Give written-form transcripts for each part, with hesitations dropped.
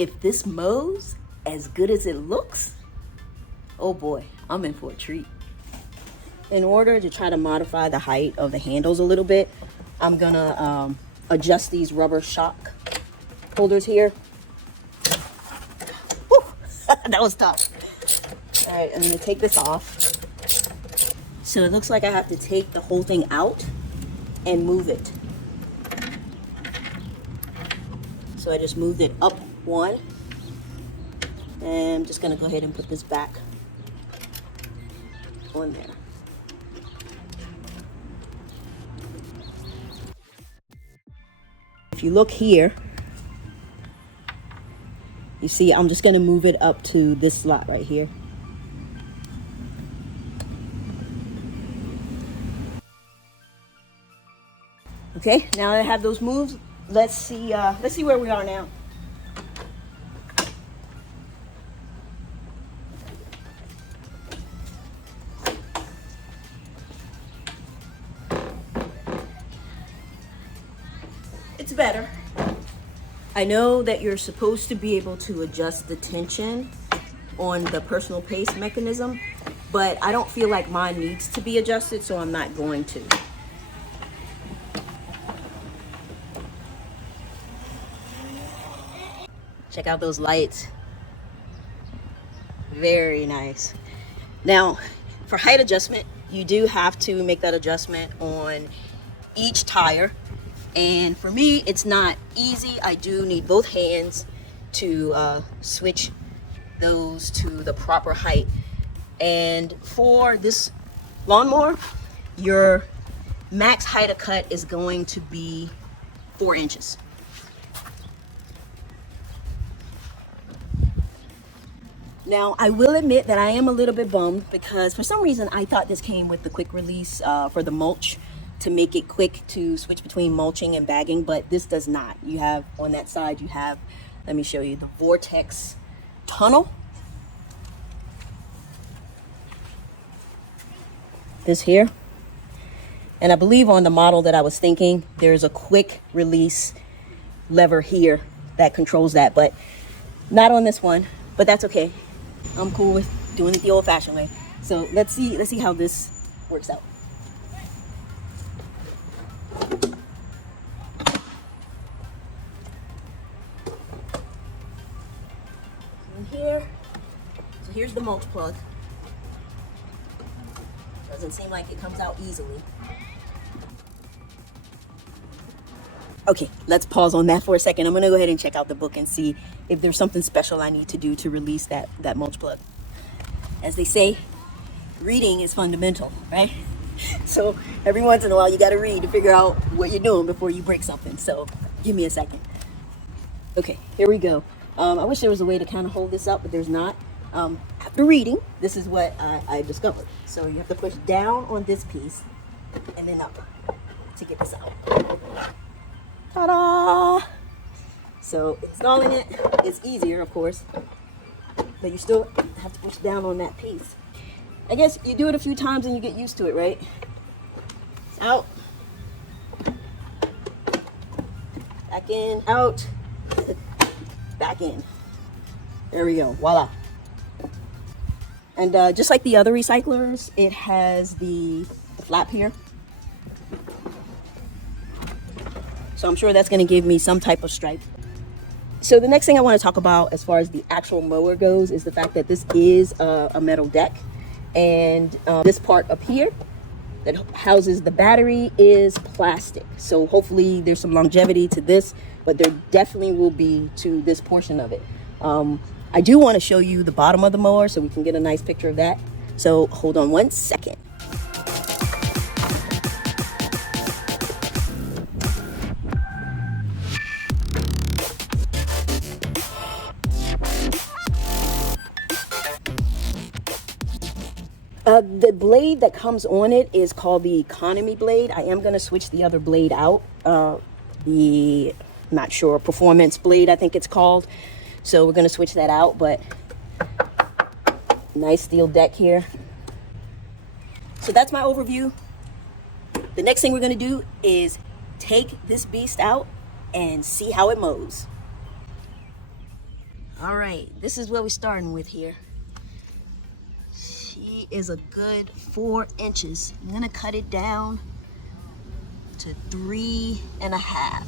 if this mows as good as it looks, oh boy, I'm in for a treat. In order to try to modify the height of the handles a little bit, I'm gonna adjust these rubber shock holders here. Woo! That was tough. All right, I'm gonna take this off. So it looks like I have to take the whole thing out and move it. So I just moved it up one, and I'm just gonna go ahead and put this back on there. If you look here, you see I'm just gonna move it up to this slot right here. Okay, now that I have those moves, let's see where we are now. It's better. I know that you're supposed to be able to adjust the tension on the personal pace mechanism, but I don't feel like mine needs to be adjusted, so I'm not going to. Check out those lights. Very nice. Now, for height adjustment, you do have to make that adjustment on each tire. And for me, it's not easy. I do need both hands to switch those to the proper height. And for this lawnmower, your max height of cut is going to be 4 inches. Now, I will admit that I am a little bit bummed because for some reason I thought this came with the quick release for the mulch to make it quick to switch between mulching and bagging, but this does not. You have on that side, you have, let me show you, the Vortex tunnel. This here. And I believe on the model that I was thinking, there's a quick release lever here that controls that, but not on this one, but that's okay. I'm cool with doing it the old-fashioned way. So let's see how this works out. In here, so here's the mulch plug. Doesn't seem like it comes out easily. Okay, let's pause on that for a second. I'm gonna go ahead and check out the book and see if there's something special I need to do to release that mulch plug. As they say, reading is fundamental, right? So every once in a while you gotta read to figure out what you're doing before you break something. So give me a second. Okay, here we go. I wish there was a way to kind of hold this up, but there's not. After reading, this is what I discovered. So you have to push down on this piece and then up to get this out. Ta-da! So installing it is easier, of course, but you still have to push down on that piece. I guess you do it a few times and you get used to it, right? It's out. Back in, out, back in. There we go, voila. And just like the other recyclers, it has the flap here. So I'm sure that's going to give me some type of stripe. So the next thing I want to talk about as far as the actual mower goes is the fact that this is a metal deck. And this part up here that houses the battery is plastic. So hopefully there's some longevity to this, but there definitely will be to this portion of it. I do want to show you the bottom of the mower so we can get a nice picture of that. So hold on one second. The blade that comes on it is called the economy blade. I am going to switch the other blade out. The, not sure, performance blade, I think it's called. So we're going to switch that out, but nice steel deck here. So that's my overview. The next thing we're going to do is take this beast out and see how it mows. All right, this is what we're starting with here. She is a good 4 inches. I'm gonna cut it down to 3.5.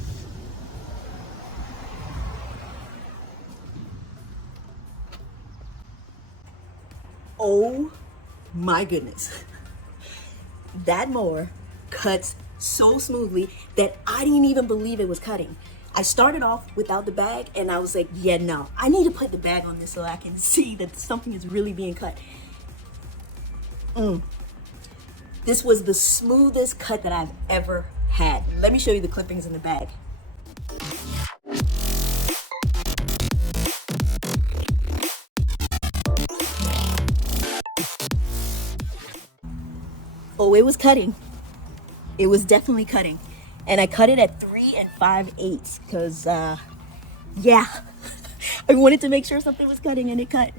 Oh my goodness. That mower cuts so smoothly that I didn't even believe it was cutting. I started off without the bag and I was like, yeah, no, I need to put the bag on this so I can see that something is really being cut. This was the smoothest cut that I've ever had. Let me show you the clippings in the bag. Oh, it was cutting. It was definitely cutting. And I cut it at 3 5/8 because, yeah, I wanted to make sure something was cutting and it cut.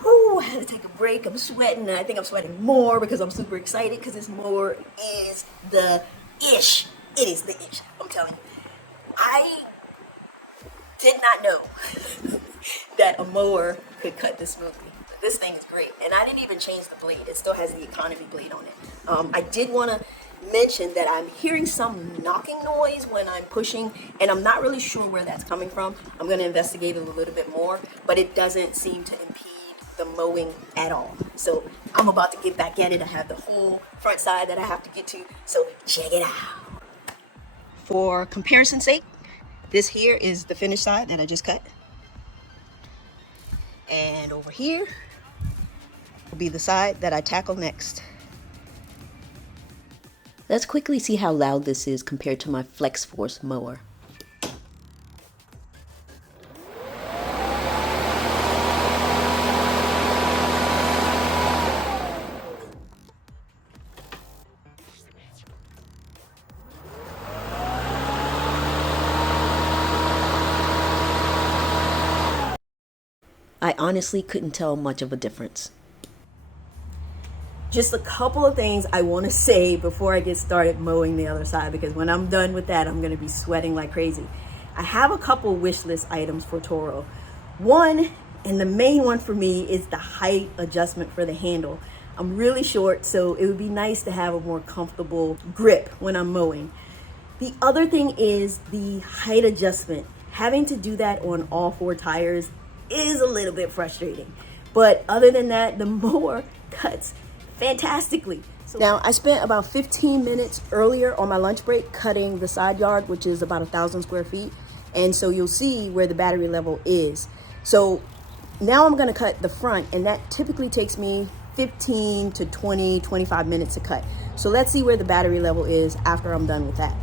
Whew, I had to take a break. I'm sweating. I think I'm sweating more because I'm super excited because this mower is the ish. It is the ish. I'm telling you. I did not know that a mower could cut this smoothly. This thing is great. And I didn't even change the blade. It still has the economy blade on it. I did want to mention that I'm hearing some knocking noise when I'm pushing, and I'm not really sure where that's coming from. I'm going to investigate it a little bit more, but it doesn't seem to impede the mowing at all. So I'm about to get back at it. I have the whole front side that I have to get to, so check it out. For comparison's sake, this here is the finished side that I just cut. And over here will be the side that I tackle next. Let's quickly see how loud this is compared to my Flex Force mower. I honestly couldn't tell much of a difference. Just a couple of things I want to say before I get started mowing the other side, because when I'm done with that, I'm going to be sweating like crazy. I have a couple wish list items for Toro. One, and the main one for me, is the height adjustment for the handle. I'm really short, so it would be nice to have a more comfortable grip when I'm mowing. The other thing is the height adjustment. Having to do that on all 4 tires is a little bit frustrating. But other than that, the mower cuts fantastically. So now, I spent about 15 minutes earlier on my lunch break cutting the side yard, which is about 1,000 square feet. And so you'll see where the battery level is. So now I'm gonna cut the front, and that typically takes me 15 to 20, 25 minutes to cut. So let's see where the battery level is after I'm done with that.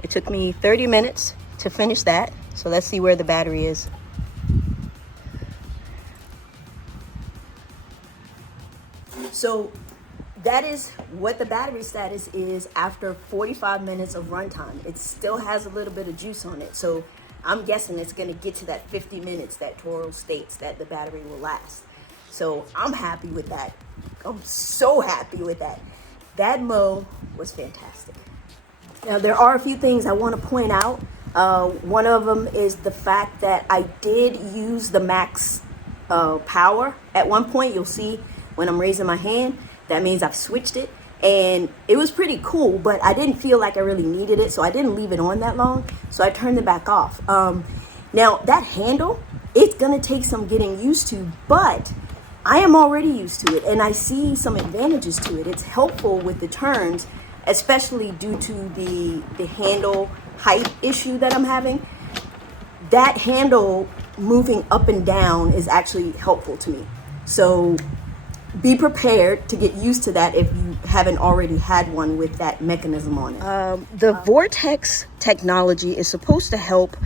It took me 30 minutes to finish that. So let's see where the battery is. So that is what the battery status is after 45 minutes of runtime. It still has a little bit of juice on it. So I'm guessing it's gonna get to that 50 minutes that Toro states that the battery will last. So I'm happy with that. I'm so happy with that. That mow was fantastic. Now, there are a few things I want to point out. One of them is the fact that I did use the max power at one point. You'll see when I'm raising my hand, that means I've switched it, and it was pretty cool, but I didn't feel like I really needed it, so I didn't leave it on that long, so I turned it back off. Now that handle, it's gonna take some getting used to, but I am already used to it, and I see some advantages to it. It's helpful with the turns, especially due to the handle height issue that I'm having. That handle moving up and down is actually helpful to me. So be prepared to get used to that if you haven't already had one with that mechanism on it. The Vortex technology is supposed to help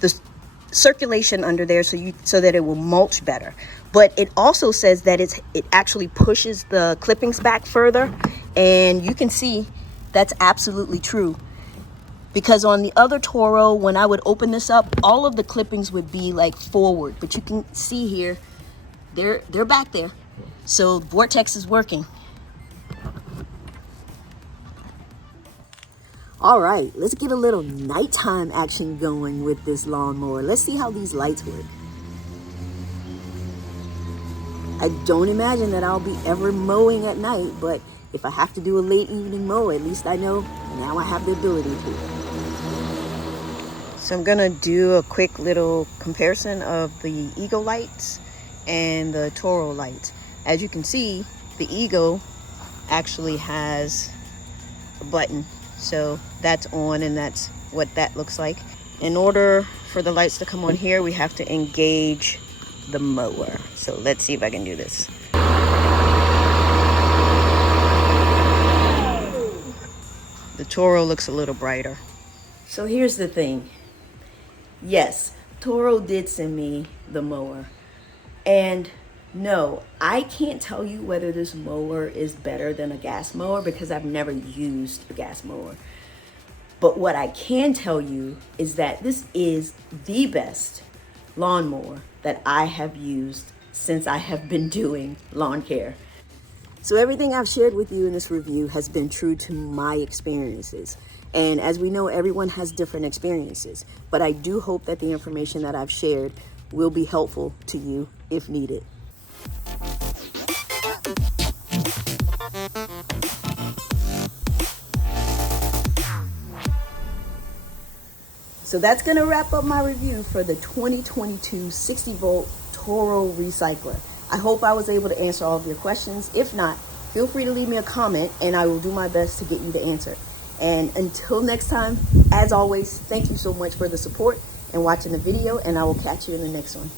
the circulation under there so that it will mulch better. But it also says that it actually pushes the clippings back further, and you can see that's absolutely true. Because on the other Toro, when I would open this up, all of the clippings would be like forward, but you can see here, they're back there. So Vortex is working. All right, let's get a little nighttime action going with this lawnmower. Let's see how these lights work. I don't imagine that I'll be ever mowing at night, but if I have to do a late evening mow, at least I know now I have the ability to. So I'm gonna do a quick little comparison of the Eagle lights and the Toro lights. As you can see, the Eagle actually has a button. So that's on, and that's what that looks like. In order for the lights to come on here, we have to engage the mower. So let's see if I can do this. The Toro looks a little brighter. So here's the thing. Yes, Toro did send me the mower. And no, I can't tell you whether this mower is better than a gas mower because I've never used a gas mower. But what I can tell you is that this is the best lawnmower that I have used since I have been doing lawn care. So everything I've shared with you in this review has been true to my experiences. And as we know, everyone has different experiences. But I do hope that the information that I've shared will be helpful to you if needed. So that's going to wrap up my review for the 2022 60-volt Toro recycler. I hope I was able to answer all of your questions. If not, feel free to leave me a comment and I will do my best to get you the answer. And until next time, as always, thank you so much for the support and watching the video, and I will catch you in the next one.